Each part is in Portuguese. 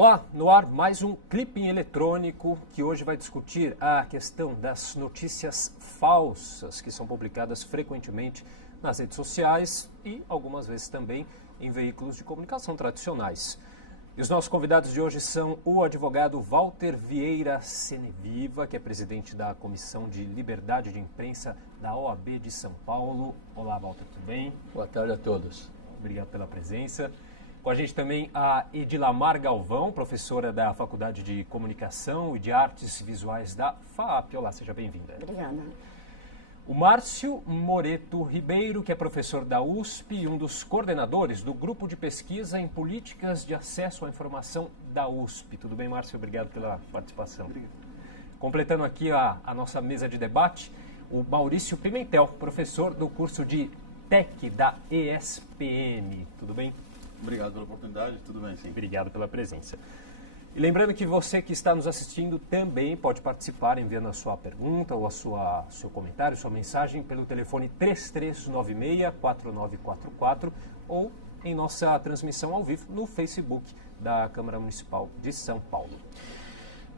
Olá, no ar mais um Clipping Eletrônico que hoje vai discutir a questão das notícias falsas que são publicadas frequentemente nas redes sociais e algumas vezes também em veículos de comunicação tradicionais. E os nossos convidados de hoje são o advogado Walter Vieira Seneviva, que é presidente da Comissão de Liberdade de Imprensa da OAB de São Paulo. Olá, Walter, tudo bem? Boa tarde a todos. Obrigado pela presença. Com a gente também a Edilamar Galvão, professora da Faculdade de Comunicação e de Artes Visuais da FAAP. Olá, seja bem-vinda. Obrigada. O Márcio Moreto Ribeiro, que é professor da USP e um dos coordenadores do Grupo de Pesquisa em Políticas de Acesso à Informação da USP. Tudo bem, Márcio? Obrigado pela participação. Obrigado. Completando aqui a nossa mesa de debate, o Maurício Pimentel, professor do curso de TEC da ESPM. Tudo bem? Obrigado pela oportunidade, tudo bem, sim. Obrigado pela presença. E lembrando que você que está nos assistindo também pode participar enviando a sua pergunta ou seu comentário, sua mensagem pelo telefone 3396-4944 ou em nossa transmissão ao vivo no Facebook da Câmara Municipal de São Paulo.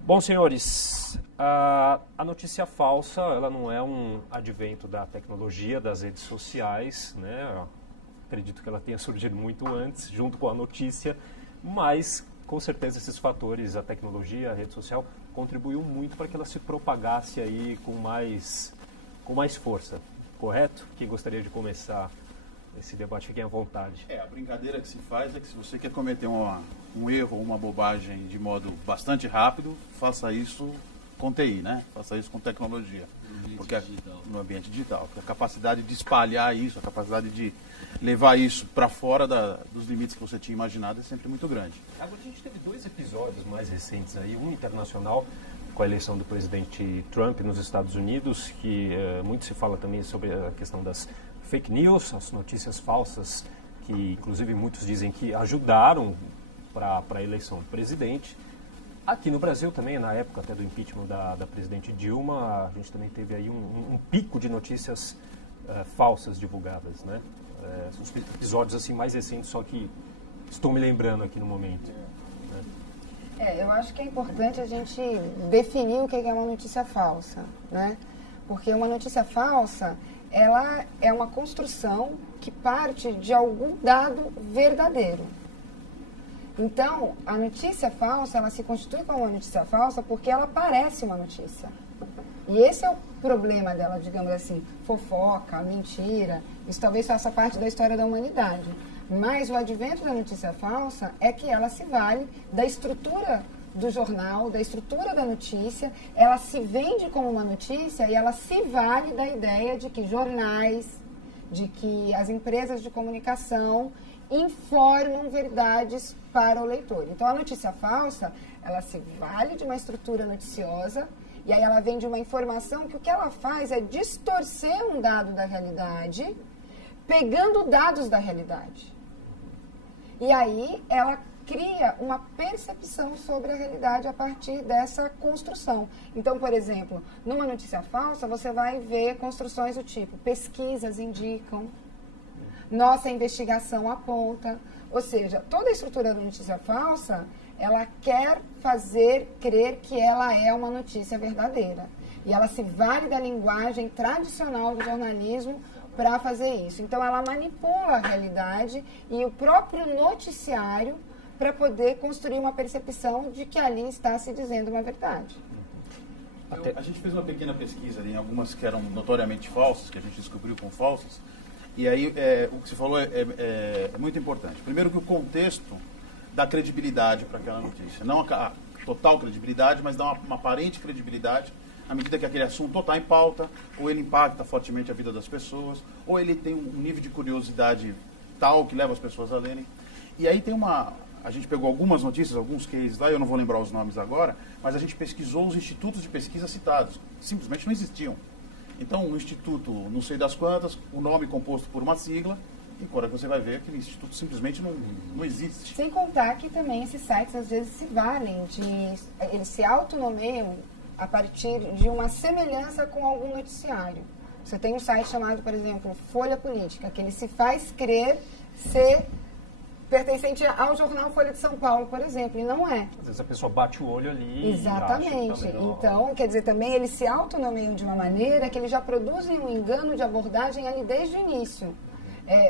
Bom, senhores, a notícia falsa, ela não é um advento da tecnologia, das redes sociais, né? Acredito que ela tenha surgido muito antes, junto com a notícia, mas com certeza esses fatores, a tecnologia, a rede social, contribuiu muito para que ela se propagasse aí com mais força, correto? Quem gostaria de começar esse debate, fiquem à vontade. A brincadeira que se faz é que se você quer cometer um erro ou uma bobagem de modo bastante rápido, faça isso com TI, né? Faça isso com tecnologia. No ambiente digital. Porque a capacidade de espalhar isso, a capacidade de levar isso para fora dos limites que você tinha imaginado é sempre muito grande. Agora a gente teve dois episódios mais recentes aí, um internacional com a eleição do presidente Trump nos Estados Unidos, que muito se fala também sobre a questão das fake news, as notícias falsas, que inclusive muitos dizem que ajudaram para a eleição do presidente. Aqui no Brasil também, na época até do impeachment da presidente Dilma, a gente também teve aí um pico de notícias falsas divulgadas, né? São os episódios assim mais recentes, só que estou me lembrando aqui no momento. Né? Eu acho que é importante a gente definir o que é uma notícia falsa, né? Porque uma notícia falsa, ela é uma construção que parte de algum dado verdadeiro. Então, a notícia falsa, ela se constitui como uma notícia falsa porque ela parece uma notícia. E esse é o problema dela, digamos assim, fofoca, mentira. Isso talvez faça parte da história da humanidade. Mas o advento da notícia falsa é que ela se vale da estrutura do jornal, da estrutura da notícia, ela se vende como uma notícia e ela se vale da ideia de que jornais, de que as empresas de comunicação informam verdades para o leitor. Então, a notícia falsa, ela se vale de uma estrutura noticiosa e aí ela vem de uma informação que o que ela faz é distorcer um dado da realidade, pegando dados da realidade. E aí ela cria uma percepção sobre a realidade a partir dessa construção. Então, por exemplo, numa notícia falsa, você vai ver construções do tipo: pesquisas indicam, nossa investigação aponta. Ou seja, toda a estrutura da notícia falsa, ela quer fazer crer que ela é uma notícia verdadeira. E ela se vale da linguagem tradicional do jornalismo para fazer isso. Então, ela manipula a realidade e o próprio noticiário para poder construir uma percepção de que ali está se dizendo uma verdade. A gente fez uma pequena pesquisa em algumas que eram notoriamente falsas, que a gente descobriu como falsas. E aí, o que você falou é muito importante. Primeiro que o contexto dá credibilidade para aquela notícia. Não a total credibilidade, mas dá uma aparente credibilidade à medida que aquele assunto ou está em pauta, ou ele impacta fortemente a vida das pessoas, ou ele tem um nível de curiosidade tal que leva as pessoas a lerem. E aí a gente pegou algumas notícias, alguns cases lá, eu não vou lembrar os nomes agora, mas a gente pesquisou os institutos de pesquisa citados. Simplesmente não existiam. Então, o instituto, não sei das quantas, o nome composto por uma sigla, e agora você vai ver que o instituto simplesmente não existe. Sem contar que também esses sites às vezes se valem eles se autonomeiam a partir de uma semelhança com algum noticiário. Você tem um site chamado, por exemplo, Folha Política, que ele se faz crer ser pertencente ao jornal Folha de São Paulo, por exemplo, e não é. Às vezes a pessoa bate o olho ali. Exatamente. E acha também, então, quer dizer, também eles se autonomeiam de uma maneira que eles já produzem um engano de abordagem ali desde o início.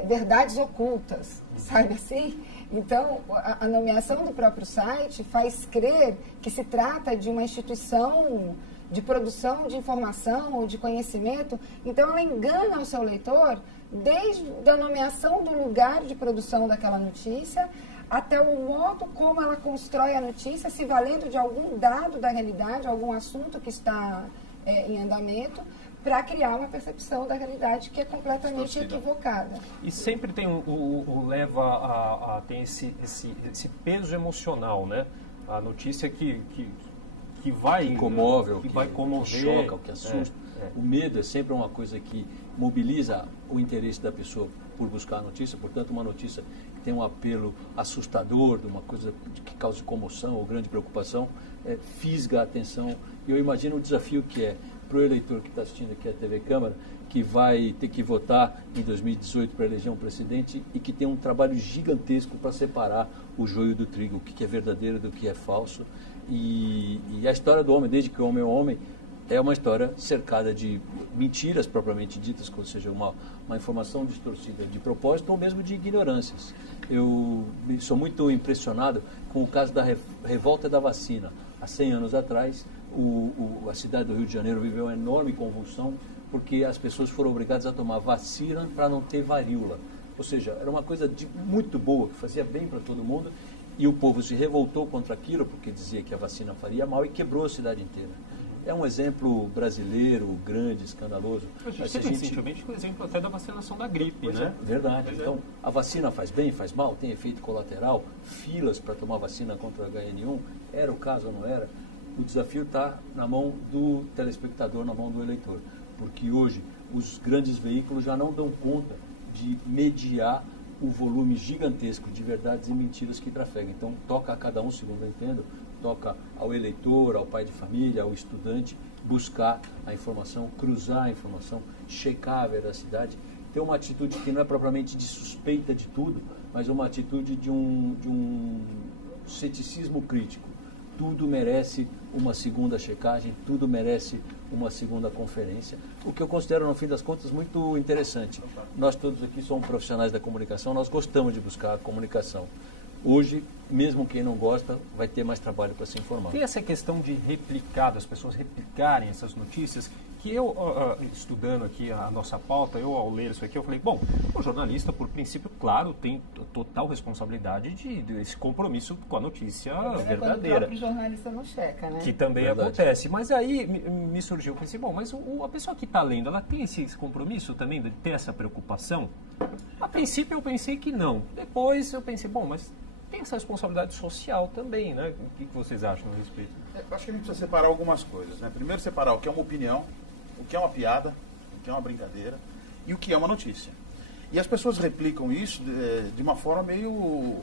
Verdades ocultas, sabe assim? Então, a nomeação do próprio site faz crer que se trata de uma instituição de produção de informação ou de conhecimento. Então, ela engana o seu leitor desde a nomeação do lugar de produção daquela notícia até o modo como ela constrói a notícia, se valendo de algum dado da realidade, algum assunto que está em andamento, para criar uma percepção da realidade que é completamente equivocada. E sempre tem leva a ter esse peso emocional, né? A notícia que vai... Que comove, que vai comover. Que choca, o que assusta. O medo é sempre uma coisa que mobiliza o interesse da pessoa por buscar a notícia. Portanto, uma notícia que tem um apelo assustador, de uma coisa que causa comoção ou grande preocupação, fisga a atenção. E eu imagino o desafio que é para o eleitor que está assistindo aqui a TV Câmara, que vai ter que votar em 2018 para eleger um presidente e que tem um trabalho gigantesco para separar o joio do trigo, o que é verdadeiro do que é falso. E a história do homem, desde que o homem é homem, é uma história cercada de mentiras propriamente ditas, ou seja, uma informação distorcida de propósito ou mesmo de ignorâncias. Eu sou muito impressionado com o caso da revolta da vacina. Há 100 anos atrás, a cidade do Rio de Janeiro viveu uma enorme convulsão porque as pessoas foram obrigadas a tomar vacina para não ter varíola. Ou seja, era uma coisa muito boa, que fazia bem para todo mundo, e o povo se revoltou contra aquilo porque dizia que a vacina faria mal e quebrou a cidade inteira. É um exemplo brasileiro, grande, escandaloso. A gente teve recentemente o exemplo até da vacinação da gripe, né? Verdade. Então, a vacina faz bem, faz mal, tem efeito colateral, filas para tomar vacina contra o HN1, era o caso ou não era? O desafio está na mão do telespectador, na mão do eleitor. Porque hoje os grandes veículos já não dão conta de mediar o volume gigantesco de verdades e mentiras que trafegam. Então, toca a cada um, segundo eu entendo, toca ao eleitor, ao pai de família, ao estudante, buscar a informação, cruzar a informação, checar a veracidade, ter uma atitude que não é propriamente de suspeita de tudo, mas uma atitude de um ceticismo crítico. Tudo merece uma segunda checagem, tudo merece uma segunda conferência, o que eu considero, no fim das contas, muito interessante. Nós todos aqui somos profissionais da comunicação, nós gostamos de buscar a comunicação. Hoje, mesmo quem não gosta, vai ter mais trabalho para se informar. Tem essa questão de replicar, das pessoas replicarem essas notícias, que eu, estudando aqui a nossa pauta, eu ao ler isso aqui, eu falei, bom, o jornalista, por princípio, claro, tem total responsabilidade desse compromisso com a notícia verdadeira. O próprio jornalista não checa, né? Que também acontece. Mas aí me surgiu, eu pensei, bom, mas a pessoa que está lendo, ela tem esse compromisso também de ter essa preocupação? A princípio eu pensei que não. Depois eu pensei, bom, mas tem essa responsabilidade social também, né? O que vocês acham a respeito? Eu acho que a gente precisa separar algumas coisas, né? Primeiro separar o que é uma opinião, o que é uma piada, o que é uma brincadeira e o que é uma notícia. E as pessoas replicam isso de uma forma meio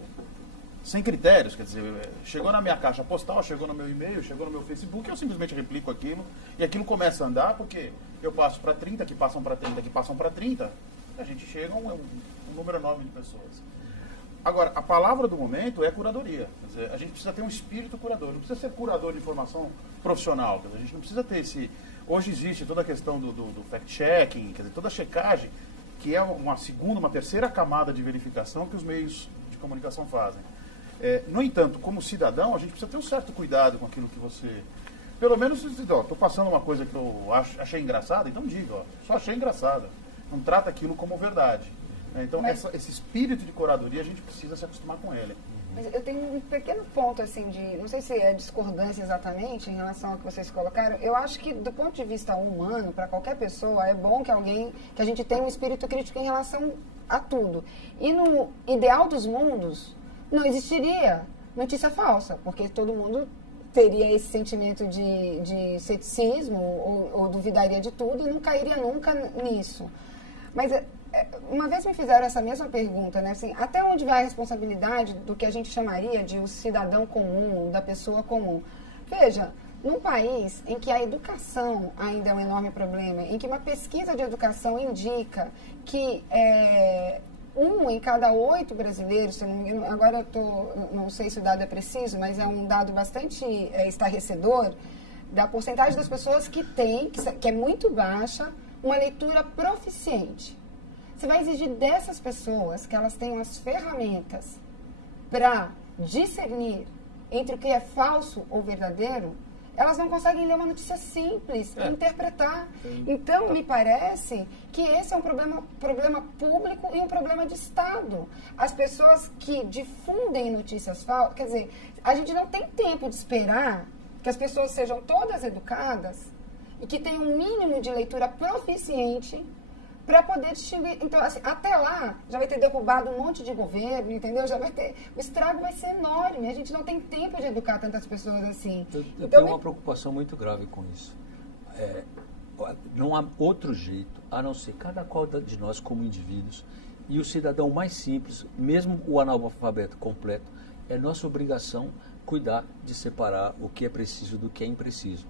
sem critérios, quer dizer, chegou na minha caixa postal, chegou no meu e-mail, chegou no meu Facebook, eu simplesmente replico aquilo e aquilo começa a andar porque eu passo para 30, que passam para 30, que passam para 30, a gente chega a um número enorme de pessoas. Agora, a palavra do momento é curadoria. Quer dizer, a gente precisa ter um espírito curador. Não precisa ser curador de informação profissional. Quer dizer, a gente não precisa ter esse... Hoje existe toda a questão do fact-checking, quer dizer, toda a checagem, que é uma terceira camada de verificação que os meios de comunicação fazem. No entanto, como cidadão, a gente precisa ter um certo cuidado com aquilo que você... Pelo menos, estou passando uma coisa que eu achei engraçada, então diga, só achei engraçada. Não trata aquilo como verdade. Então, esse espírito de curadoria, a gente precisa se acostumar com ele. Mas eu tenho um pequeno ponto, assim, não sei se é discordância exatamente em relação ao que vocês colocaram. Eu acho que, do ponto de vista humano, para qualquer pessoa, é bom que a gente tenha um espírito crítico em relação a tudo. E no ideal dos mundos, não existiria notícia falsa, porque todo mundo teria esse sentimento de ceticismo ou duvidaria de tudo e não cairia nunca nisso. Mas uma vez me fizeram essa mesma pergunta, né? Assim, até onde vai a responsabilidade do que a gente chamaria de o cidadão comum, da pessoa comum? Veja, num país em que a educação ainda é um enorme problema, em que uma pesquisa de educação indica que 1 em cada 8 brasileiros, se eu não me engano, agora não sei se o dado é preciso, mas é um dado bastante estarrecedor, da porcentagem das pessoas que é muito baixa, uma leitura proficiente. Você vai exigir dessas pessoas que elas tenham as ferramentas para discernir entre o que é falso ou verdadeiro, elas não conseguem ler uma notícia simples e interpretar. Então, me parece que esse é um problema público e um problema de Estado. As pessoas que difundem notícias falsas, quer dizer, a gente não tem tempo de esperar que as pessoas sejam todas educadas e que tenham um mínimo de leitura proficiente para poder distinguir. Então, assim, até lá, já vai ter derrubado um monte de governo, entendeu? O estrago vai ser enorme. A gente não tem tempo de educar tantas pessoas assim. Eu tenho uma preocupação muito grave com isso. Não há outro jeito, a não ser cada qual de nós como indivíduos, e o cidadão mais simples, mesmo o analfabeto completo, é nossa obrigação cuidar de separar o que é preciso do que é impreciso.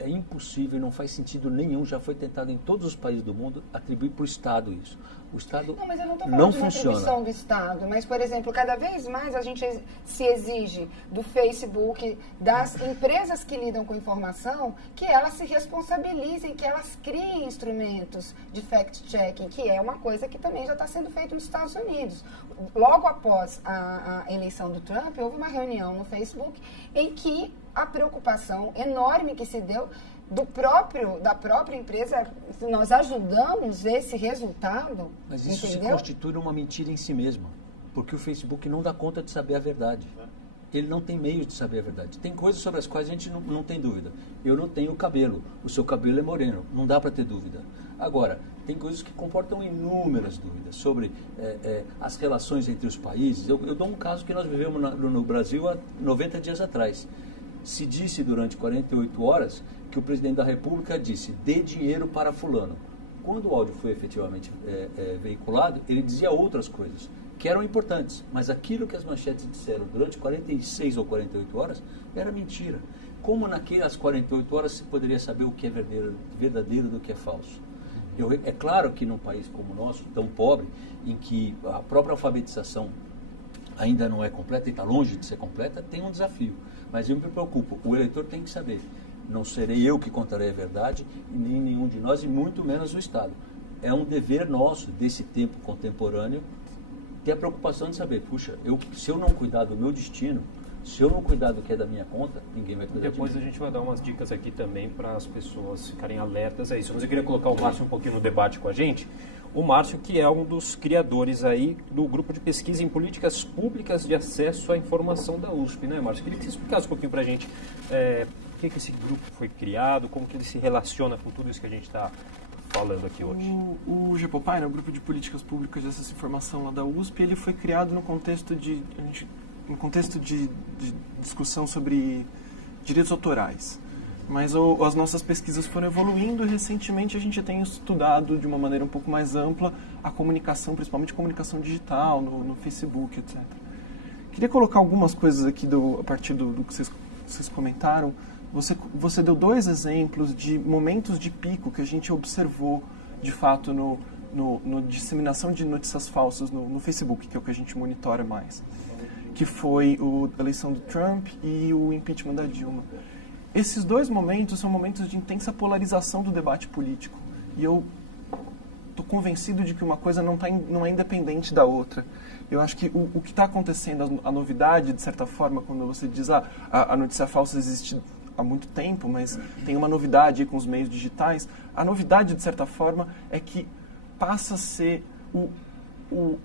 É impossível, não faz sentido nenhum, já foi tentado em todos os países do mundo atribuir para o Estado isso. O Estado não, mas eu não estou não falando de uma funciona. atribuição do Estado, mas, por exemplo, cada vez mais a gente se exige do Facebook, das empresas que lidam com informação, que elas se responsabilizem, que elas criem instrumentos de fact-checking, que é uma coisa que também já está sendo feito nos Estados Unidos. Logo após a eleição do Trump, houve uma reunião no Facebook em que a preocupação enorme que se deu da própria empresa, nós ajudamos esse resultado. Mas isso entendeu? se constitui uma mentira em si mesma, porque o Facebook não dá conta de saber a verdade. Ele não tem meios de saber a verdade. Tem coisas sobre as quais a gente não tem dúvida. Eu não tenho cabelo, o seu cabelo é moreno, não dá para ter dúvida. Agora, tem coisas que comportam inúmeras dúvidas sobre as relações entre os países. Eu dou um caso que nós vivemos no Brasil há 90 dias atrás. Se disse durante 48 horas que o presidente da República disse: dê dinheiro para fulano. Quando o áudio foi efetivamente veiculado, ele dizia outras coisas que eram importantes, mas aquilo que as manchetes disseram durante 46 ou 48 horas era mentira. Como naquelas 48 horas se poderia saber o que é verdadeiro do que é falso? É claro que num país como o nosso, tão pobre, em que a própria alfabetização ainda não é completa e está longe de ser completa, tem um desafio. Mas eu me preocupo, o eleitor tem que saber. Não serei eu que contarei a verdade, e nem nenhum de nós, e muito menos o Estado. É um dever nosso, desse tempo contemporâneo, ter a preocupação de saber, puxa, se eu não cuidar do meu destino, se eu não cuidar do que é da minha conta, ninguém vai cuidar de mim. Depois a gente vai dar umas dicas aqui também para as pessoas ficarem alertas a isso. Mas eu queria colocar o Márcio um pouquinho no debate com a gente. O Márcio, que é um dos criadores aí do grupo de pesquisa em políticas públicas de acesso à informação da USP, né, Márcio? Queria que você explicasse um pouquinho para a gente por que esse grupo foi criado, como que ele se relaciona com tudo isso que a gente está falando aqui hoje. O GPOPAI, né, o Grupo de Políticas Públicas de Acesso à Informação lá da USP, ele foi criado no contexto de discussão sobre direitos autorais. Mas as nossas pesquisas foram evoluindo e recentemente a gente tem estudado de uma maneira um pouco mais ampla a comunicação, principalmente comunicação digital, no Facebook, etc. Queria colocar algumas coisas aqui a partir do que vocês comentaram. Você deu 2 exemplos de momentos de pico que a gente observou, de fato, no disseminação de notícias falsas no Facebook, que é o que a gente monitora mais, que foi a eleição do Trump e o impeachment da Dilma. Esses 2 momentos são momentos de intensa polarização do debate político. E eu estou convencido de que uma coisa não é independente da outra. Eu acho que o que está acontecendo, a novidade, de certa forma, quando você diz a notícia falsa existe há muito tempo, mas tem uma novidade aí com os meios digitais, a novidade, de certa forma, é que passa a ser o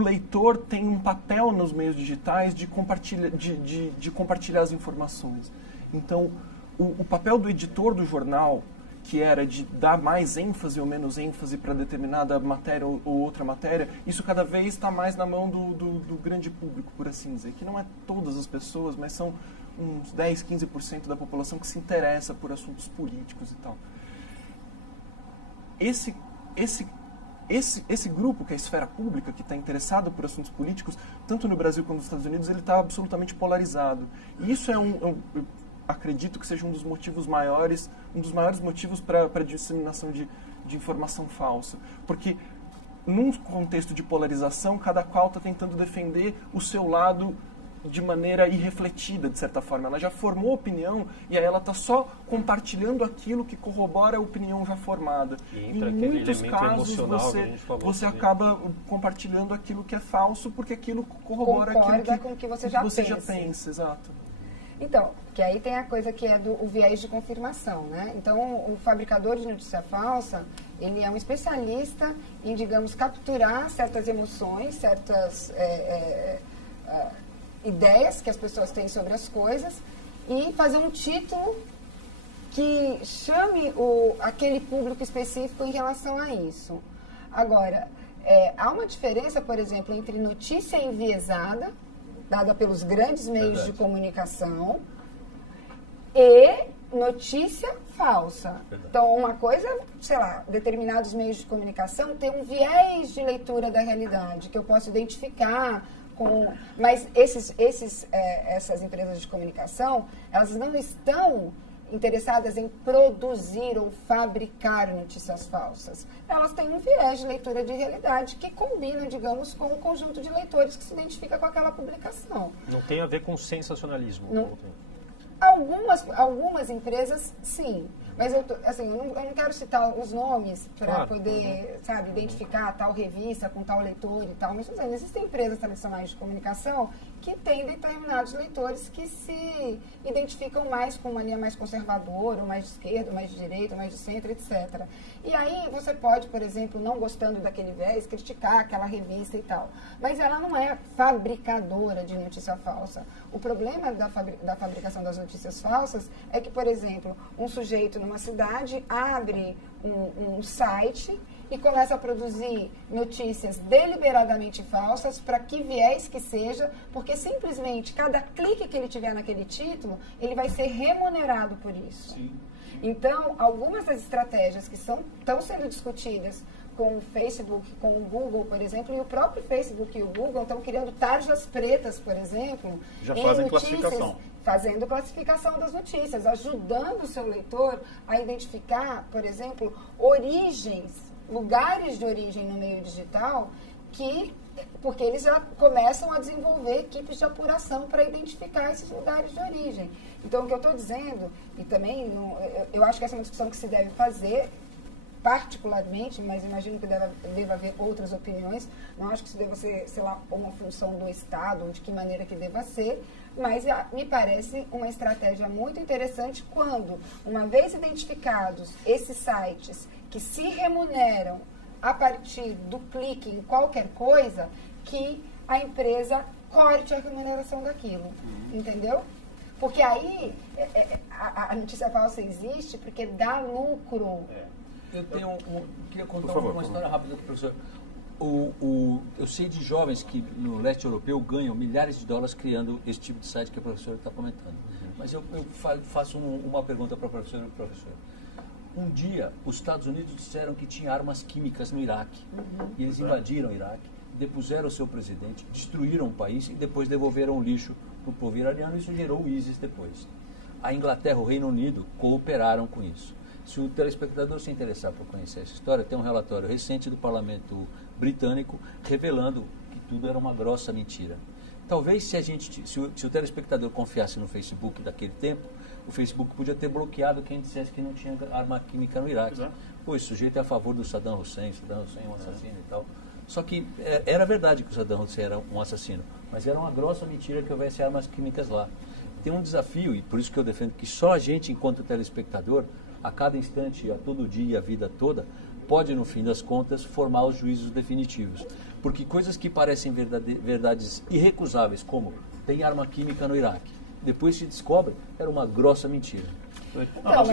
leitor tem um papel nos meios digitais de compartilhar as informações. Então, o papel do editor do jornal, que era de dar mais ênfase ou menos ênfase para determinada matéria ou outra matéria, isso cada vez está mais na mão do grande público, por assim dizer, que não é todas as pessoas, mas são uns 10, 15% da população que se interessa por assuntos políticos e tal. Esse grupo, que é a esfera pública, que está interessado por assuntos políticos, tanto no Brasil quanto nos Estados Unidos, ele está absolutamente polarizado. E isso eu acredito que seja um dos maiores motivos para a disseminação de informação falsa. Porque num contexto de polarização, cada qual está tentando defender o seu lado de maneira irrefletida, de certa forma. Ela já formou opinião e aí ela está só compartilhando aquilo que corrobora a opinião já formada. E em entra aquele muitos elemento casos, emocional que a gente falou você também. acaba compartilhando aquilo que é falso, porque aquilo corrobora aquilo com o que você já pensa. Exato. Então, que aí tem a coisa que é o viés de confirmação, né? Então, o fabricador de notícia falsa, ele é um especialista em, digamos, capturar certas emoções, certas ideias que as pessoas têm sobre as coisas e fazer um título que chame aquele público específico em relação a isso. Agora, há uma diferença, por exemplo, entre notícia enviesada, dada pelos grandes meios de comunicação, e notícia falsa. Então, uma coisa, sei lá, determinados meios de comunicação têm um viés de leitura da realidade, que eu posso identificar com... Mas essas empresas de comunicação, elas não estão interessadas em produzir ou fabricar notícias falsas. Elas têm um viés de leitura de realidade que combina, digamos, com o conjunto de leitores que se identifica com aquela publicação. Não tem a ver com sensacionalismo. Não. Algumas empresas, sim. Mas eu não quero citar os nomes para poder, sabe, identificar tal revista com tal leitor e tal. Mas existem empresas tradicionais de comunicação que têm determinados leitores que se identificam mais com uma linha mais conservadora, ou mais de esquerda, ou mais de direita, ou mais de centro, etc. E aí você pode, por exemplo, não gostando daquele viés, criticar aquela revista e tal. Mas ela não é fabricadora de notícia falsa. O problema da fabricação das notícias falsas é que, por exemplo, um sujeito numa cidade abre um site e começa a produzir notícias deliberadamente falsas, para que viés que seja, porque simplesmente cada clique que ele tiver naquele título, ele vai ser remunerado por isso. Sim. Então, algumas das estratégias que estão sendo discutidas com o Facebook, com o Google, por exemplo, e o próprio Facebook e o Google estão criando tarjas pretas, por exemplo, já fazem classificação. Fazendo classificação das notícias, ajudando o seu leitor a identificar, por exemplo, lugares de origem no meio digital, porque eles já começam a desenvolver equipes de apuração para identificar esses lugares de origem. Então, o que eu estou dizendo, e também eu acho que essa é uma discussão que se deve fazer, particularmente, mas imagino que deva haver outras opiniões, não acho que isso deva ser, sei lá, uma função do Estado, ou de que maneira que deva ser, mas me parece uma estratégia muito interessante quando, uma vez identificados esses sites que se remuneram a partir do clique em qualquer coisa, que a empresa corte a remuneração daquilo, entendeu? Porque aí a notícia falsa existe porque dá lucro. Eu queria contar uma história rápida do professor. Eu sei de jovens que no leste europeu ganham milhares de dólares criando esse tipo de site que a professora está comentando. Mas eu faço uma pergunta para a professora e professor. Um dia, os Estados Unidos disseram que tinha armas químicas no Iraque. E eles invadiram o Iraque, depuseram o seu presidente, destruíram o país e depois devolveram o lixo para o povo iraniano. Isso gerou o ISIS depois. A Inglaterra e o Reino Unido cooperaram com isso. Se o telespectador se interessar por conhecer essa história, tem um relatório recente do Parlamento Britânico revelando que tudo era uma grossa mentira. Talvez se o telespectador confiasse no Facebook daquele tempo, o Facebook podia ter bloqueado quem dissesse que não tinha arma química no Iraque. Pô, esse sujeito é a favor do Saddam Hussein é um assassino e tal. Só que era verdade que o Saddam Hussein era um assassino, mas era uma grossa mentira que houvesse armas químicas lá. Tem um desafio, e por isso que eu defendo que só a gente, enquanto telespectador, a cada instante, a todo dia, a vida toda, pode, no fim das contas, formar os juízos definitivos. Porque coisas que parecem verdades irrecusáveis, como tem arma química no Iraque, depois se descobre, era uma grossa mentira. Nós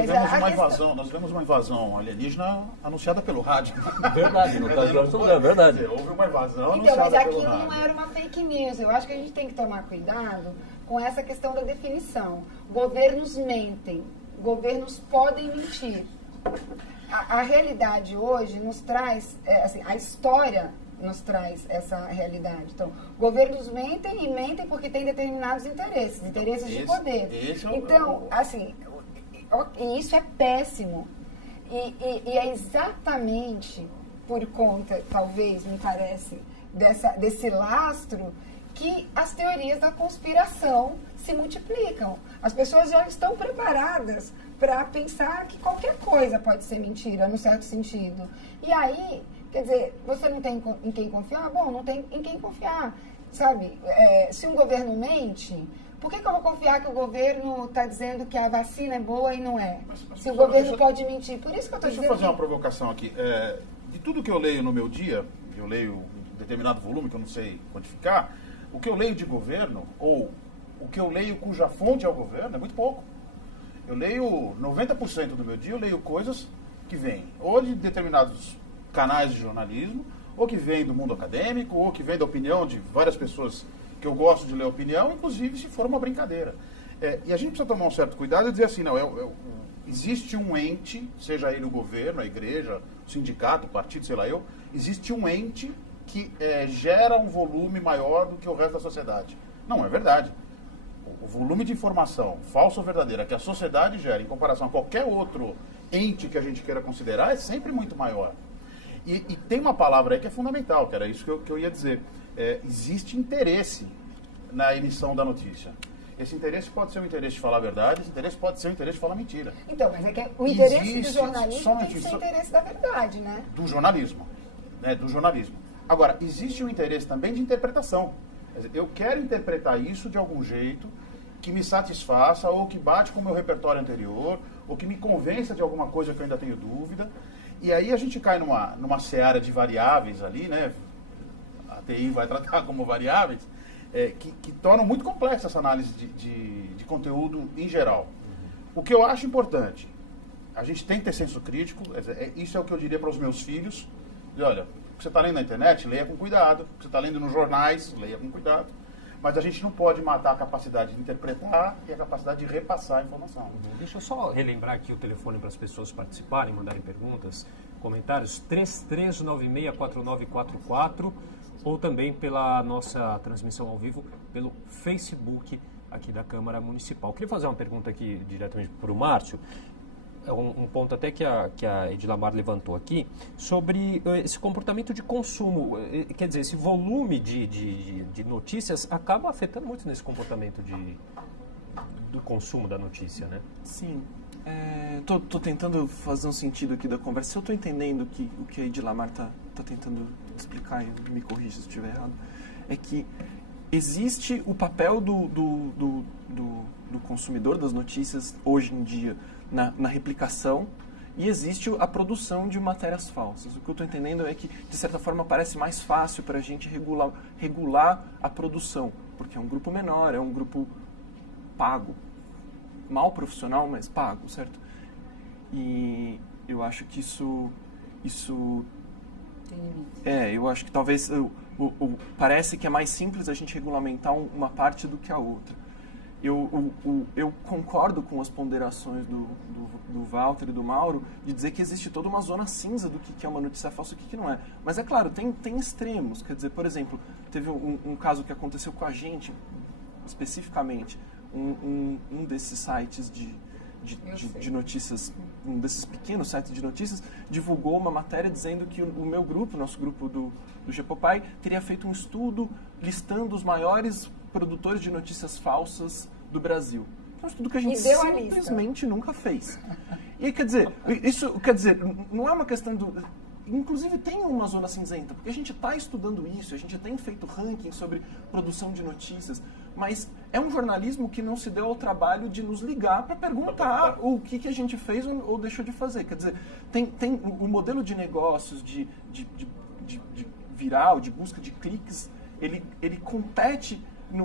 tivemos uma invasão alienígena anunciada pelo rádio. Verdade, no caso do Arthur, é verdade. Houve uma invasão anunciada pelo rádio. Então, mas aquilo não era uma fake news. Eu acho que a gente tem que tomar cuidado com essa questão da definição. Governos mentem. Governos podem mentir. A realidade hoje nos traz, a história nos traz essa realidade. Então, governos mentem e mentem porque têm determinados interesses de poder. Então, assim, e isso é péssimo. E é exatamente por conta, talvez, me parece, desse lastro, que as teorias da conspiração se multiplicam. As pessoas já estão preparadas para pensar que qualquer coisa pode ser mentira, no certo sentido. E aí, quer dizer, você não tem em quem confiar? Bom, não tem em quem confiar, sabe? Se um governo mente, por que eu vou confiar que o governo está dizendo que a vacina é boa e não é? Se o governo pode mentir. Por isso que eu estou dizendo. Deixa eu fazer uma provocação aqui. De tudo que eu leio no meu dia, eu leio um determinado volume que eu não sei quantificar, o que eu leio de governo, ou o que eu leio cuja fonte é o governo, é muito pouco. Eu leio 90% do meu dia, eu leio coisas que vêm ou de determinados canais de jornalismo, ou que vêm do mundo acadêmico, ou que vêm da opinião de várias pessoas que eu gosto de ler opinião, inclusive se for uma brincadeira. E a gente precisa tomar um certo cuidado e dizer assim, não, existe um ente, seja ele o governo, a igreja, o sindicato, o partido, sei lá existe um ente que gera um volume maior do que o resto da sociedade. Não é verdade. O volume de informação, falsa ou verdadeira, que a sociedade gera em comparação a qualquer outro ente que a gente queira considerar, é sempre muito maior. E tem uma palavra aí que é fundamental, que era isso que eu ia dizer. Existe interesse na emissão da notícia. Esse interesse pode ser o interesse de falar a verdade, esse interesse pode ser o interesse de falar mentira. Então, mas é que o interesse do jornalismo tem que ser o interesse da verdade, né? Do jornalismo. Do jornalismo. Agora, existe um interesse também de interpretação. Quer dizer, eu quero interpretar isso de algum jeito que me satisfaça, ou que bate com o meu repertório anterior, ou que me convença de alguma coisa que eu ainda tenho dúvida. E aí a gente cai numa seara de variáveis ali, né? A TI vai tratar como variáveis, que tornam muito complexa essa análise de conteúdo em geral. O que eu acho importante, a gente tem que ter senso crítico, isso é o que eu diria para os meus filhos. E olha, o que você está lendo na internet, leia com cuidado. O que você está lendo nos jornais, leia com cuidado. Mas a gente não pode matar a capacidade de interpretar e a capacidade de repassar a informação. Deixa eu só relembrar aqui o telefone para as pessoas participarem, mandarem perguntas, comentários, 33964944, ou também pela nossa transmissão ao vivo pelo Facebook aqui da Câmara Municipal. Queria fazer uma pergunta aqui diretamente para o Márcio. É um ponto até que a Edilamar levantou aqui, sobre esse comportamento de consumo. Quer dizer, esse volume de notícias acaba afetando muito nesse comportamento do consumo da notícia, né? Sim. Tô tentando fazer um sentido aqui da conversa. Se eu estou entendendo o que a Edilamar está tentando explicar, e me corrija se estiver errado, é que existe o papel do consumidor das notícias hoje em dia na replicação, e existe a produção de matérias falsas. O que eu estou entendendo é que, de certa forma, parece mais fácil para a gente regular a produção, porque é um grupo menor, é um grupo pago, mal profissional, mas pago, certo? E eu acho que isso eu acho que talvez parece que é mais simples a gente regulamentar uma parte do que a outra. Eu concordo com as ponderações do Walter e do Mauro de dizer que existe toda uma zona cinza do que é uma notícia falsa e o que não é. Mas é claro, tem extremos. Quer dizer, por exemplo, teve um caso que aconteceu com a gente, especificamente, um desses sites de notícias, um desses pequenos sites de notícias, divulgou uma matéria dizendo que o meu grupo, nosso grupo do Gepopai, teria feito um estudo listando os maiores produtores de notícias falsas do Brasil. É um estudo que a gente simplesmente nunca fez. E isso quer dizer, não é uma questão do... Inclusive tem uma zona cinzenta, porque a gente está estudando isso, a gente tem feito ranking sobre produção de notícias, mas é um jornalismo que não se deu ao trabalho de nos ligar para perguntar o que a gente fez ou deixou de fazer. Quer dizer, tem o modelo de negócios, de viral, de busca de cliques, ele compete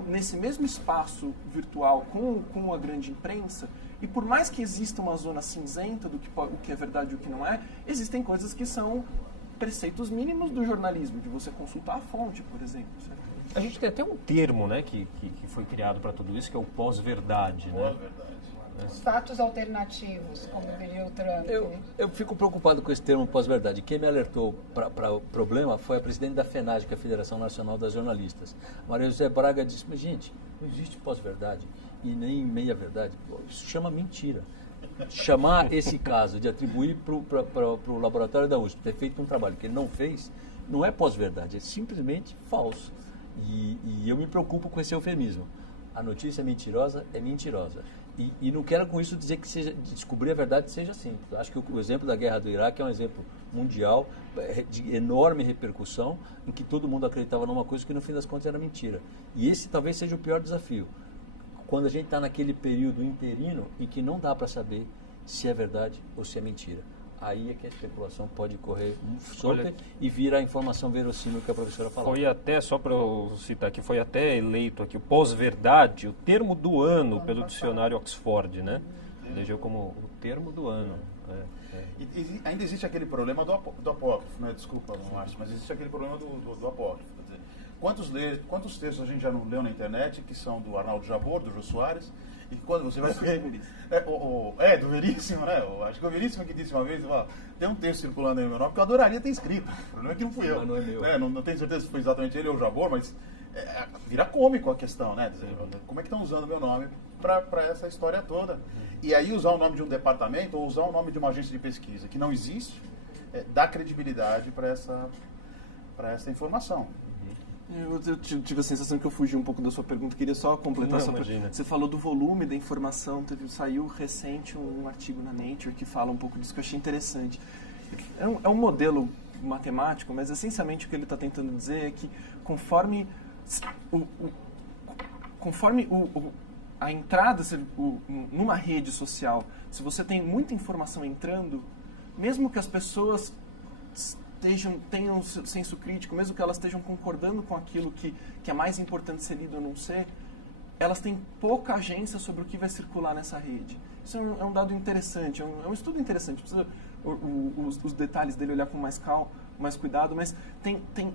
nesse mesmo espaço virtual com a grande imprensa, e por mais que exista uma zona cinzenta do o que é verdade e o que não é, existem coisas que são preceitos mínimos do jornalismo, de você consultar a fonte, por exemplo. Certo? A gente tem até um termo, né, que foi criado para tudo isso, que é o pós-verdade, né? Pós-verdade. Os fatos alternativos, como diria o Trump. Eu fico preocupado com esse termo pós-verdade. Quem me alertou para o problema foi a presidente da FENAGE, que é a Federação Nacional das Jornalistas. Maria José Braga disse, mas gente, não existe pós-verdade e nem meia-verdade. Isso chama mentira. chamar esse caso de atribuir para o laboratório da USP ter feito um trabalho que ele não fez, não é pós-verdade, é simplesmente falso. E eu me preocupo com esse eufemismo. A notícia mentirosa é mentirosa. E não quero com isso dizer que descobrir a verdade seja simples. Acho que o exemplo da guerra do Iraque é um exemplo mundial, de enorme repercussão, em que todo mundo acreditava numa coisa que no fim das contas era mentira. E esse talvez seja o pior desafio. Quando a gente está naquele período interino em que não dá para saber se é verdade ou se é mentira. Aí é que a especulação pode correr solta e vir a informação verossímil que a professora falou. Foi até, só para eu citar aqui, foi até eleito aqui o pós-verdade, o termo do ano pelo dicionário Oxford, né? Elegeu como o termo do ano. E ainda existe aquele problema do apócrifo, né? Desculpa, Márcio, mas existe aquele problema do apócrifo. Quer dizer, quantos textos a gente já não leu na internet que são do Arnaldo Jabor, do Jô Soares, e quando você vai ver... do Veríssimo, né? Acho que o Veríssimo que disse uma vez, tem um texto circulando aí no meu nome que eu adoraria ter escrito. O problema é que não fui eu. Mas não é meu. Não tenho certeza se foi exatamente ele ou o Jabor, mas vira cômico a questão, né? Dizer, como é que estão usando o meu nome para essa história toda? E aí usar o nome de um departamento ou usar o nome de uma agência de pesquisa que não existe, dá credibilidade para essa informação. Eu tive a sensação que eu fugi um pouco da sua pergunta, queria só completar. Você falou do volume da informação, saiu recente um artigo na Nature que fala um pouco disso, que eu achei interessante. É um modelo matemático, mas essencialmente o que ele está tentando dizer é que conforme a entrada numa rede social, se você tem muita informação entrando, mesmo que as pessoas tenham um senso crítico, mesmo que elas estejam concordando com aquilo que é mais importante ser lido ou não ser, elas têm pouca agência sobre o que vai circular nessa rede. Isso é um dado interessante, é um estudo interessante, precisa os detalhes dele olhar com mais calma, mais cuidado, mas tem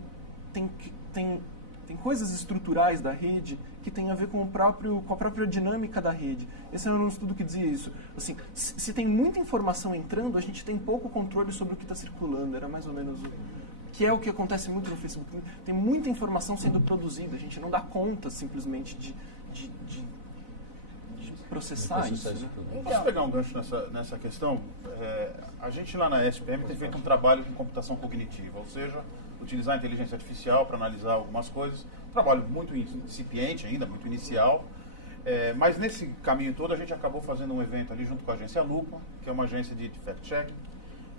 coisas estruturais da rede que tem a ver com a própria dinâmica da rede. Esse era um estudo que dizia isso. Assim, se tem muita informação entrando, a gente tem pouco controle sobre o que está circulando. Era mais ou menos que é o que acontece muito no Facebook. Tem muita informação sendo produzida, a gente não dá conta simplesmente de processar isso. Né? Posso pegar um gancho nessa questão? A gente lá na SPM tem feito um trabalho com computação cognitiva, ou seja, utilizar a inteligência artificial para analisar algumas coisas. Um trabalho muito incipiente ainda, muito inicial. Mas nesse caminho todo a gente acabou fazendo um evento ali junto com a agência Lupa, que é uma agência de fact-checking.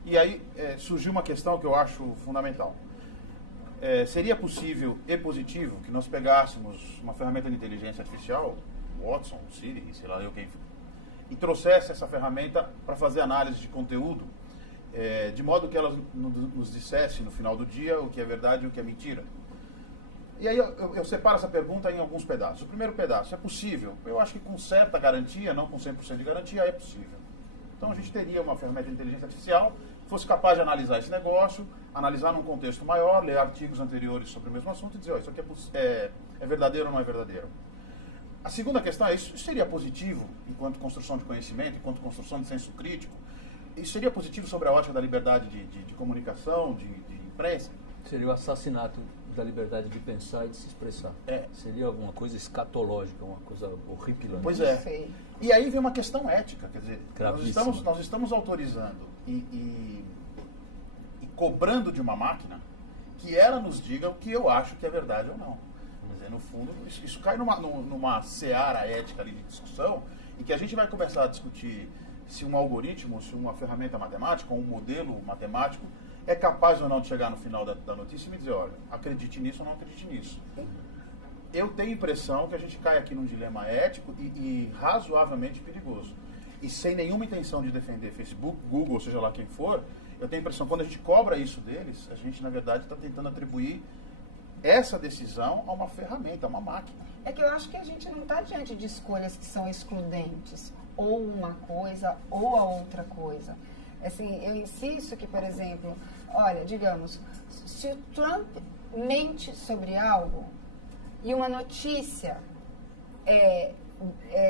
E aí surgiu uma questão que eu acho fundamental. Seria possível e positivo que nós pegássemos uma ferramenta de inteligência artificial, Watson, Siri, sei lá eu quem, e trouxesse essa ferramenta para fazer análise de conteúdo, de modo que ela nos dissesse no final do dia o que é verdade e o que é mentira. E aí eu separo essa pergunta em alguns pedaços. O primeiro pedaço, é possível? Eu acho que com certa garantia, não com 100% de garantia, é possível. Então a gente teria uma ferramenta de inteligência artificial que fosse capaz de analisar esse negócio, analisar num contexto maior, ler artigos anteriores sobre o mesmo assunto e dizer, isso aqui é verdadeiro ou não é verdadeiro. A segunda questão é, isso seria positivo enquanto construção de conhecimento, enquanto construção de senso crítico? Isso seria positivo sobre a ótica da liberdade de comunicação, de imprensa? Seria o assassinato da liberdade de pensar e de se expressar. Seria alguma coisa escatológica, uma coisa horripilante. Pois é. E aí vem uma questão ética, quer dizer, nós estamos autorizando e cobrando de uma máquina que ela nos diga o que eu acho que é verdade ou não. Quer dizer, no fundo, isso cai numa seara ética ali de discussão, em que a gente vai começar a discutir se um algoritmo, se uma ferramenta matemática, ou um modelo matemático, é capaz ou não de chegar no final da notícia e me dizer, olha, acredite nisso ou não acredite nisso. Eu tenho a impressão que a gente cai aqui num dilema ético e razoavelmente perigoso. E sem nenhuma intenção de defender Facebook, Google, seja lá quem for, eu tenho a impressão que quando a gente cobra isso deles, a gente, na verdade, está tentando atribuir essa decisão a uma ferramenta, a uma máquina. É que eu acho que a gente não está diante de escolhas que são excludentes, ou uma coisa ou a outra coisa. Assim, eu insisto que, por exemplo, olha, digamos, se o Trump mente sobre algo e uma notícia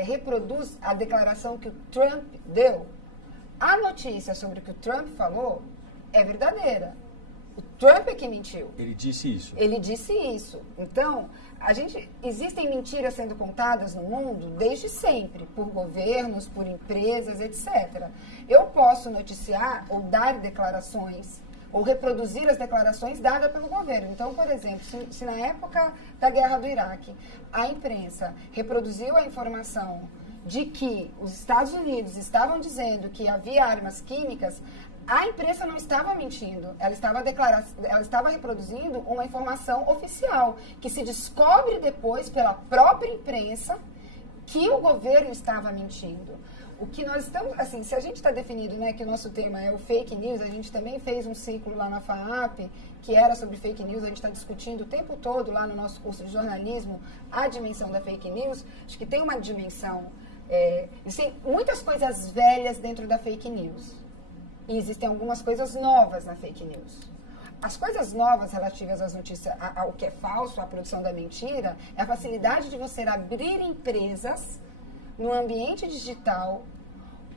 reproduz a declaração que o Trump deu, a notícia sobre o que o Trump falou é verdadeira. O Trump é que mentiu. Ele disse isso. Ele disse isso. Então, existem mentiras sendo contadas no mundo desde sempre, por governos, por empresas, etc. Eu posso noticiar ou dar declarações, ou reproduzir as declarações dadas pelo governo. Então, por exemplo, se na época da guerra do Iraque, a imprensa reproduziu a informação de que os Estados Unidos estavam dizendo que havia armas químicas, a imprensa não estava mentindo, ela estava reproduzindo uma informação oficial, que se descobre depois pela própria imprensa que o governo estava mentindo. O que nós estamos, assim, se a gente está definido, né, que o nosso tema é o fake news, a gente também fez um ciclo lá na FAAP, que era sobre fake news, a gente está discutindo o tempo todo lá no nosso curso de jornalismo a dimensão da fake news. Acho que tem uma dimensão, existem muitas coisas velhas dentro da fake news. E existem algumas coisas novas na fake news. As coisas novas relativas às notícias, ao que é falso, à produção da mentira, é a facilidade de você abrir empresas no ambiente digital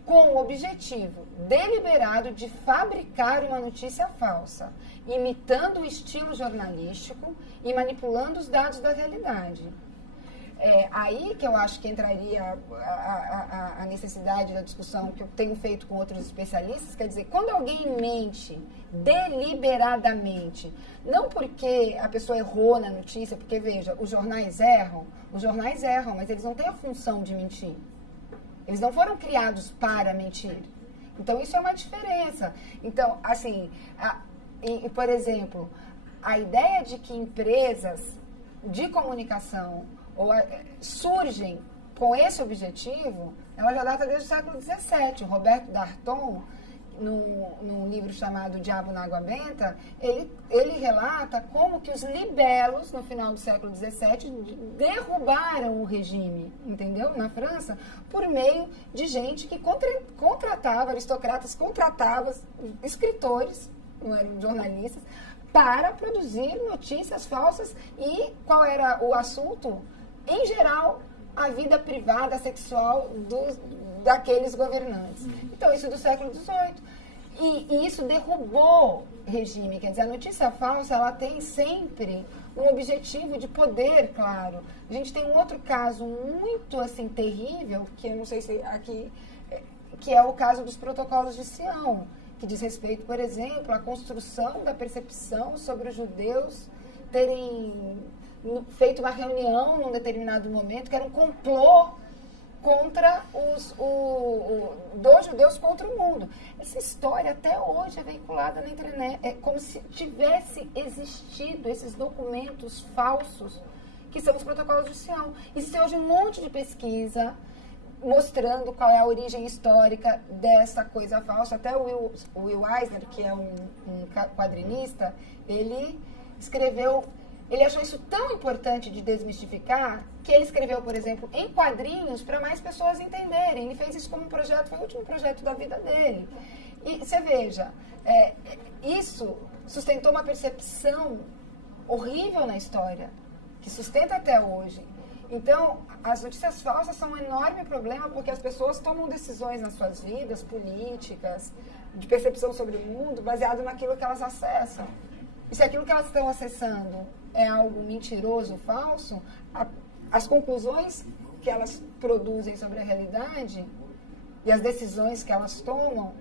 com o objetivo deliberado de fabricar uma notícia falsa, imitando o estilo jornalístico e manipulando os dados da realidade. É aí que eu acho que entraria a necessidade da discussão que eu tenho feito com outros especialistas, quer dizer, quando alguém mente deliberadamente, não porque a pessoa errou na notícia, porque, veja, os jornais erram, mas eles não têm a função de mentir. Eles não foram criados para mentir. Então, isso é uma diferença. Então, assim, por exemplo, a ideia de que empresas de comunicação surgem com esse objetivo, ela já data desde o século XVII. O Roberto D'Arton, num livro chamado O Diabo na Água Benta, ele relata como que os libelos, no final do século XVII, derrubaram o regime, entendeu? Na França, por meio de gente que contratava, aristocratas contratavam escritores, não eram jornalistas, para produzir notícias falsas. E qual era o assunto? Em geral, a vida privada, sexual daqueles governantes. Então, isso do século XVIII. E isso derrubou regime. Quer dizer, a notícia falsa, ela tem sempre um objetivo de poder, claro. A gente tem um outro caso muito, assim, terrível, que eu não sei se aqui, que é o caso dos protocolos de Sião, que diz respeito, por exemplo, à construção da percepção sobre os judeus terem feito uma reunião num determinado momento, que era um complô contra dos judeus contra o mundo. Essa história até hoje é veiculada na internet. É como se tivesse existido esses documentos falsos, que são os protocolos de Sião. Existe hoje um monte de pesquisa mostrando qual é a origem histórica dessa coisa falsa. Até o Will Eisner, que é um quadrinista, ele achou isso tão importante de desmistificar que ele escreveu, por exemplo, em quadrinhos para mais pessoas entenderem. Ele fez isso como um projeto, foi o último projeto da vida dele. E você veja, isso sustentou uma percepção horrível na história, que sustenta até hoje. Então, as notícias falsas são um enorme problema porque as pessoas tomam decisões nas suas vidas políticas, de percepção sobre o mundo, baseado naquilo que elas acessam. E se aquilo que elas estão acessando é algo mentiroso, falso, as conclusões que elas produzem sobre a realidade e as decisões que elas tomam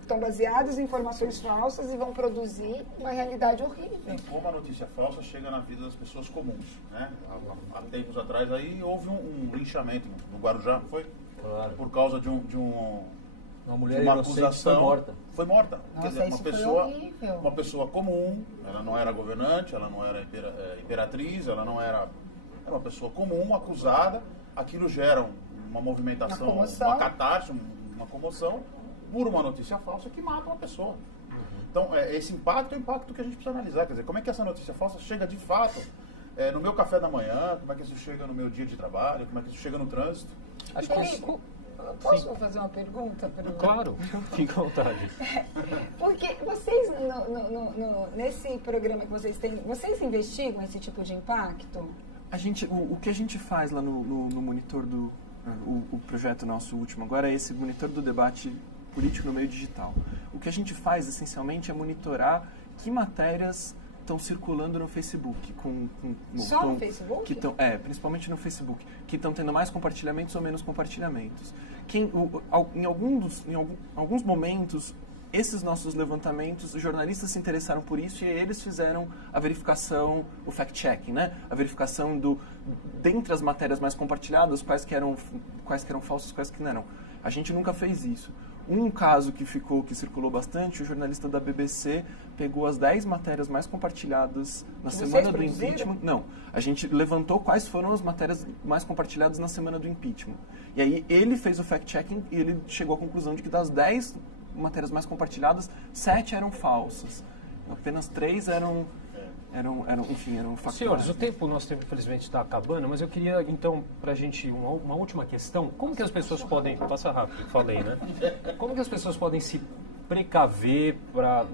estão baseadas em informações falsas e vão produzir uma realidade horrível. Como a notícia falsa chega na vida das pessoas comuns, né? Há tempos atrás aí houve um linchamento no Guarujá, foi? Claro. Por causa de uma mulher uma inocente acusação. foi morta. Foi morta. Nossa, quer dizer, uma pessoa comum, ela não era governante, ela não era imperatriz, ela não era uma pessoa comum, acusada. Aquilo gera uma movimentação, uma catarse, uma comoção, por uma notícia falsa que mata uma pessoa. Então, esse impacto é o impacto que a gente precisa analisar. Quer dizer, como é que essa notícia falsa chega de fato no meu café da manhã, como é que isso chega no meu dia de trabalho, como é que isso chega no trânsito. Acho que posso fazer uma pergunta? Claro, fica à vontade. Porque vocês, nesse programa que vocês têm, vocês investigam esse tipo de impacto? O que a gente faz lá no monitor o projeto nosso último agora é esse monitor do debate político no meio digital. O que a gente faz, essencialmente, é monitorar que matérias estão circulando no Facebook. Só no Facebook? Principalmente no Facebook, que estão tendo mais compartilhamentos ou menos compartilhamentos. Em alguns momentos, esses nossos levantamentos, os jornalistas se interessaram por isso e eles fizeram a verificação, o fact-checking, né? A verificação dentre as matérias mais compartilhadas, quais que eram falsas, quais que não eram. A gente nunca fez isso. Um caso que circulou bastante, o jornalista da BBC pegou as 10 matérias mais compartilhadas na semana do impeachment. Não, a gente levantou quais foram as matérias mais compartilhadas na semana do impeachment. E aí ele fez o fact-checking e ele chegou à conclusão de que das 10 matérias mais compartilhadas, 7 eram falsas. Apenas 3 eram factuais. Senhores, o tempo nosso tempo, infelizmente, está acabando, mas eu queria, então, para a gente, uma última questão. Como que as pessoas podem... Passa rápido, falei, né? Como que as pessoas podem se precaver para...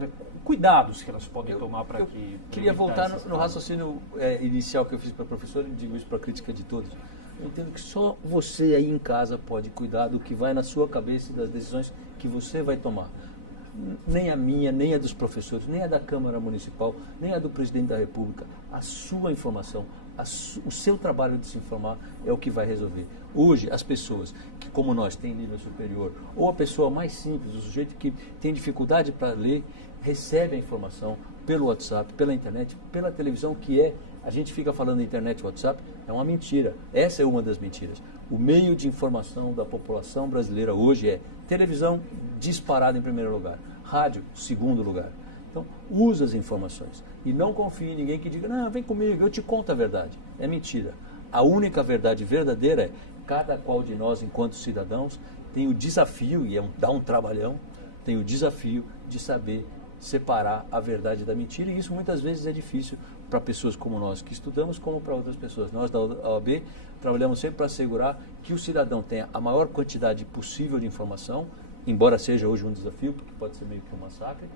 Cuidados que elas podem tomar para que... Queria voltar no raciocínio inicial que eu fiz para a professora e digo isso para a crítica de todos. Eu entendo que só você aí em casa pode cuidar do que vai na sua cabeça e das decisões que você vai tomar. Nem a minha, nem a dos professores, nem a da Câmara Municipal, nem a do Presidente da República. A sua informação, o seu trabalho de se informar é o que vai resolver. Hoje, as pessoas que, como nós, têm nível superior, ou a pessoa mais simples, o sujeito que tem dificuldade para ler, recebe a informação pelo WhatsApp, pela internet, pela televisão, a gente fica falando internet e WhatsApp, é uma mentira. Essa é uma das mentiras. O meio de informação da população brasileira hoje é televisão disparada em primeiro lugar, rádio segundo lugar. Então, usa as informações e não confie em ninguém que diga, não, vem comigo, eu te conto a verdade. É mentira. A única verdade verdadeira é cada qual de nós, enquanto cidadãos, tem o desafio, e dá um trabalhão, tem o desafio de saber separar a verdade da mentira, e isso muitas vezes é difícil para pessoas como nós que estudamos, como para outras pessoas. Nós da OAB trabalhamos sempre para assegurar que o cidadão tenha a maior quantidade possível de informação, embora seja hoje um desafio, porque pode ser meio que um massacre,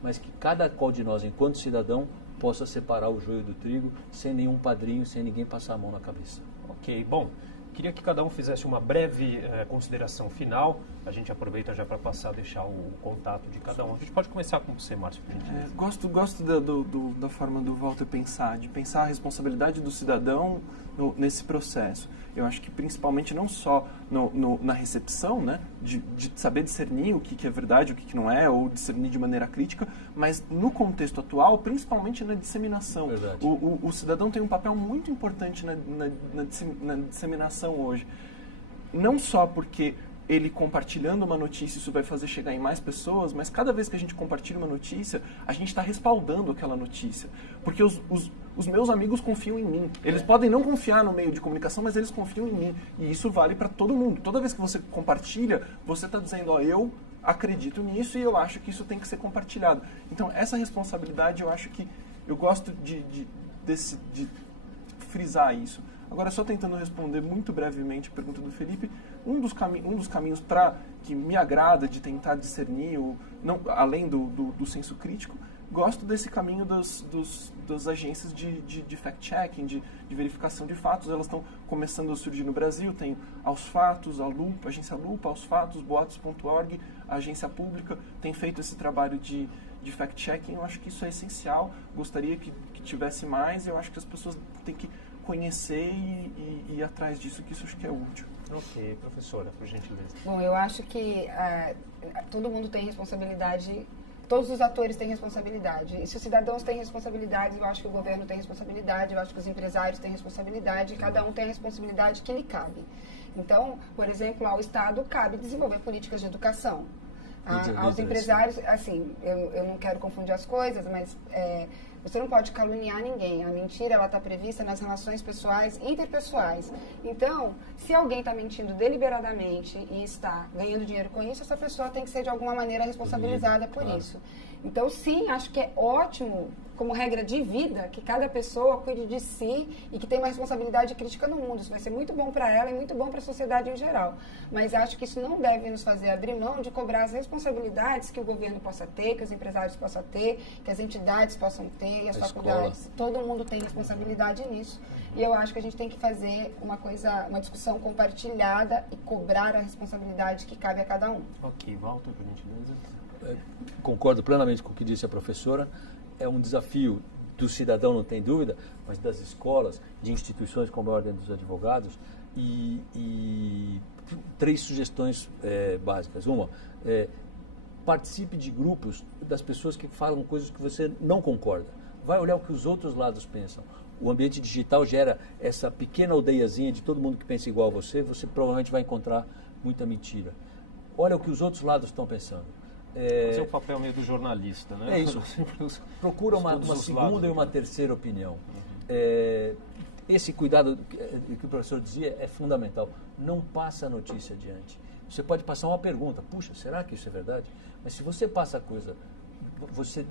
mas que cada qual de nós, enquanto cidadão, possa separar o joio do trigo sem nenhum padrinho, sem ninguém passar a mão na cabeça. Ok, bom. Queria que cada um fizesse uma breve consideração final. A gente aproveita já para deixar o contato de cada um. A gente pode começar com você, Márcio. Gosto da forma do Walter pensar, de pensar a responsabilidade do cidadão nesse processo. Eu acho que principalmente não só na recepção, né, de saber discernir o que é verdade, o que não é, ou discernir de maneira crítica, mas no contexto atual, principalmente na disseminação. O cidadão tem um papel muito importante na disseminação hoje. Não só porque ele compartilhando uma notícia, isso vai fazer chegar em mais pessoas, mas cada vez que a gente compartilha uma notícia, a gente está respaldando aquela notícia. Porque os meus amigos confiam em mim. Eles podem não confiar no meio de comunicação, mas eles confiam em mim. E isso vale para todo mundo. Toda vez que você compartilha, você está dizendo, eu acredito nisso e eu acho que isso tem que ser compartilhado. Então, essa responsabilidade, eu acho que eu gosto de frisar isso. Agora, só tentando responder muito brevemente a pergunta do Felipe, um dos caminhos que me agrada de tentar discernir, além do senso crítico, gosto desse caminho das agências de fact-checking, de verificação de fatos. Elas estão começando a surgir no Brasil. Tem Aos Fatos, a Lupa, a agência Lupa, Aos Fatos, boatos.org, a agência pública tem feito esse trabalho de fact-checking. Eu acho que isso é essencial. Gostaria que tivesse mais. Eu acho que as pessoas têm que conhecer e ir atrás disso, que isso acho que é útil. Ok, professora, por gentileza. Bom, eu acho que todo mundo tem responsabilidade, todos os atores têm responsabilidade. E se os cidadãos têm responsabilidade, eu acho que o governo tem responsabilidade, eu acho que os empresários têm responsabilidade, cada um tem a responsabilidade que lhe cabe. Então, por exemplo, ao Estado cabe desenvolver políticas de educação. Aos empresários, assim, eu não quero confundir as coisas, mas você não pode caluniar ninguém. A mentira, ela está prevista nas relações pessoais, interpessoais. Então, se alguém está mentindo deliberadamente e está ganhando dinheiro com isso, essa pessoa tem que ser de alguma maneira responsabilizada por isso. Então, sim, acho que é ótimo, como regra de vida, que cada pessoa cuide de si e que tenha uma responsabilidade crítica no mundo. Isso vai ser muito bom para ela e muito bom para a sociedade em geral. Mas acho que isso não deve nos fazer abrir mão de cobrar as responsabilidades que o governo possa ter, que os empresários possam ter, que as entidades possam ter, e as faculdades. Todo mundo tem responsabilidade nisso. E eu acho que a gente tem que fazer uma discussão compartilhada e cobrar a responsabilidade que cabe a cada um. Ok, Walter, por gentileza. Concordo plenamente com o que disse a professora. é um desafio do cidadão, não tem dúvida, mas das escolas, de instituições como a Ordem dos Advogados, e 3 sugestões básicas. Uma, participe de grupos das pessoas que falam coisas que você não concorda. Vai olhar o que os outros lados pensam. O ambiente digital gera essa pequena aldeiazinha de todo mundo que pensa igual a você provavelmente vai encontrar muita mentira. Olha o que os outros lados estão pensando. Esse é o papel meio do jornalista, né? É isso. Procura uma segunda e uma terceira opinião. Esse cuidado que o professor dizia é fundamental. Não passa a notícia adiante. Você pode passar uma pergunta. Puxa, será que isso é verdade? Mas se você passa a coisa, você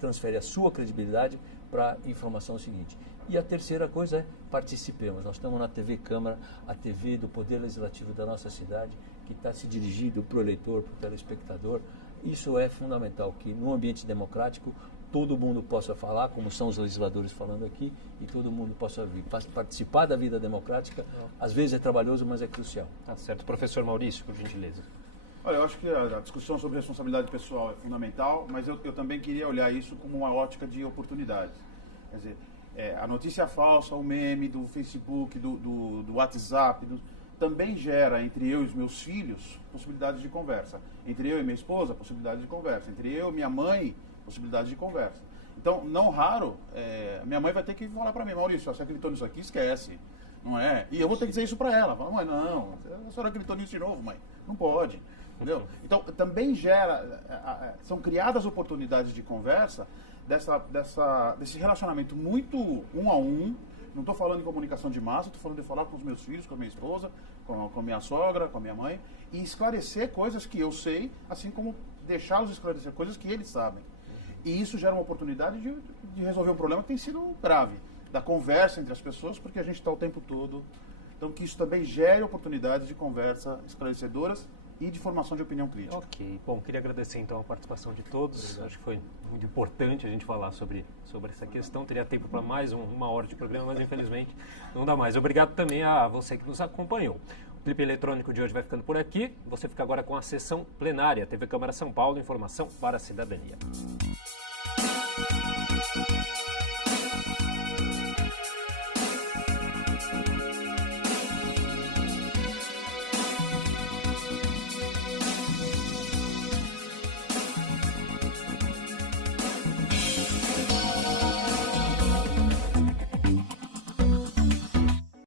transfere a sua credibilidade para a informação seguinte. E a terceira coisa é participemos. Nós estamos na TV Câmara, a TV do Poder Legislativo da nossa cidade, que está se dirigindo para o eleitor, para o telespectador. Isso é fundamental, que no ambiente democrático todo mundo possa falar, como são os legisladores falando aqui, e todo mundo possa vir. Participar da vida democrática, às vezes é trabalhoso, mas é crucial. Tá certo. Professor Maurício, por gentileza. Olha, eu acho que a discussão sobre responsabilidade pessoal é fundamental, mas eu também queria olhar isso como uma ótica de oportunidades. Quer dizer, a notícia falsa, o meme do Facebook, do WhatsApp, também gera entre eu e os meus filhos possibilidades de conversa. Entre eu e minha esposa, possibilidades de conversa. Entre eu e minha mãe, possibilidades de conversa. Então, não raro, minha mãe vai ter que falar para mim, Maurício, você acreditou nisso aqui? Esquece. Não é? E eu vou ter que dizer isso para ela. Fala, mãe, não, a senhora acreditou nisso de novo, mãe. Não pode. Entendeu? Então, também são criadas oportunidades de conversa desse relacionamento muito um a um. Não estou falando em comunicação de massa, estou falando de falar com os meus filhos, com a minha esposa, com a minha sogra, com a minha mãe, e esclarecer coisas que eu sei, assim como deixá-los esclarecer coisas que eles sabem. E isso gera uma oportunidade de resolver um problema que tem sido grave, da conversa entre as pessoas, porque a gente está o tempo todo. Então, que isso também gere oportunidades de conversa esclarecedoras e de formação de opinião crítica. Ok. Bom, queria agradecer então a participação de todos. Obrigado. Acho que foi muito importante a gente falar sobre essa questão. Teria tempo para mais uma hora de programa, mas infelizmente não dá mais. Obrigado também a você que nos acompanhou. O Clipe Eletrônico de hoje vai ficando por aqui. Você fica agora com a sessão plenária. TV Câmara São Paulo, informação para a cidadania.